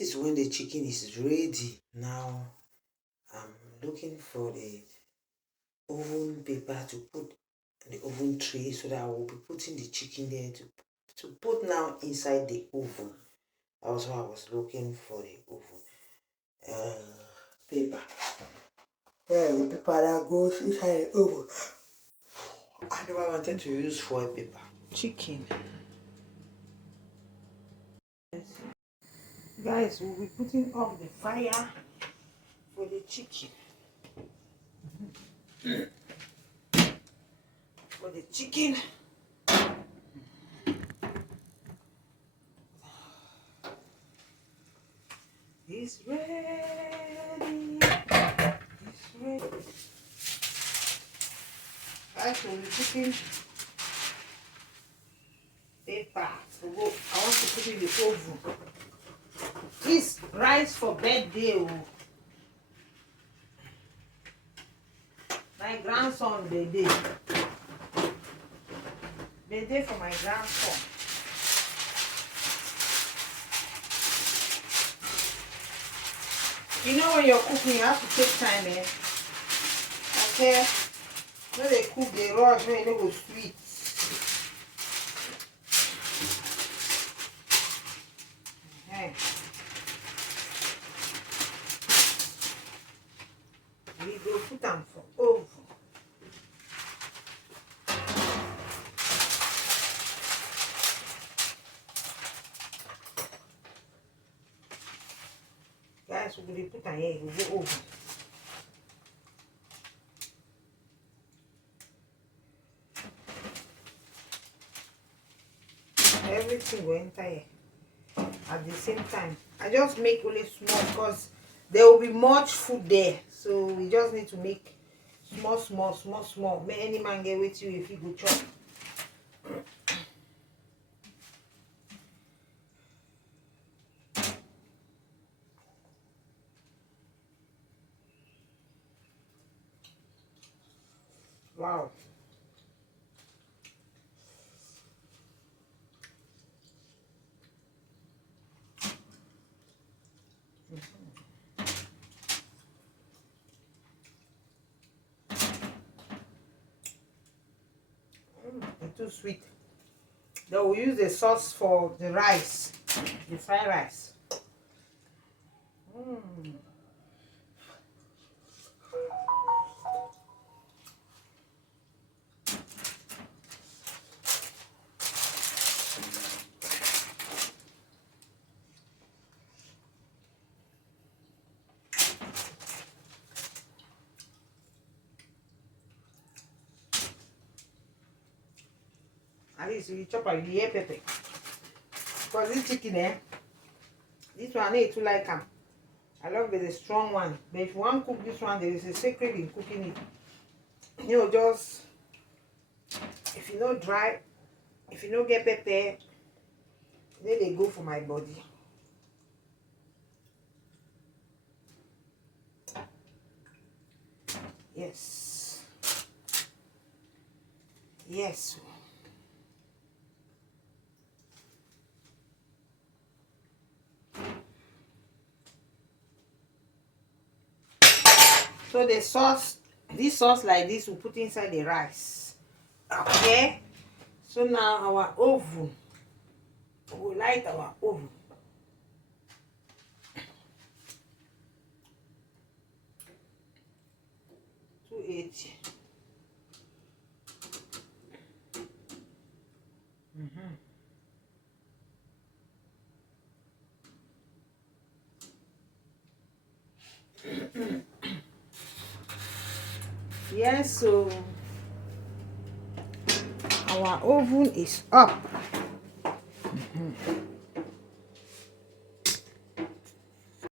This is when the chicken is ready. Now I'm looking for the oven paper to put in the oven tray so that I will be putting the chicken there to put now inside the oven. Also, I was looking for the oven paper. Yeah, the paper that goes inside the oven. I never wanted to use foil paper. Chicken. Yes. Guys, we'll be putting off the fire for the chicken. For the chicken. It's ready. It's ready. Guys, we'll be putting paper. So I want to put it in the oven. This rice for birthday. Oh. My grandson birthday. Birthday for my grandson. You know when you're cooking, you have to take time, eh? Okay? When they cook, they rush when they go sweet. Okay. We go put them for oven. Guys, we're going to put them here. We'll go oven. Everything will enter here at the same time. I just make only small because there will be much food there. So we just need to make small. May any man get with you if you go chop. Wow. It's too sweet. Then we'll use the sauce for the rice, the fried rice. At least you chop out the air pepper. Because this chicken, this one I too like them. I love the strong one. But if you want to cook this one, there is a secret in cooking it. You know, just if you don't dry, if you don't get pepper, then they go for my body. Yes. Yes. So the sauce, this sauce like this, we put inside the rice. Okay. So now our oven, we light our oven. Yes, so our oven is up.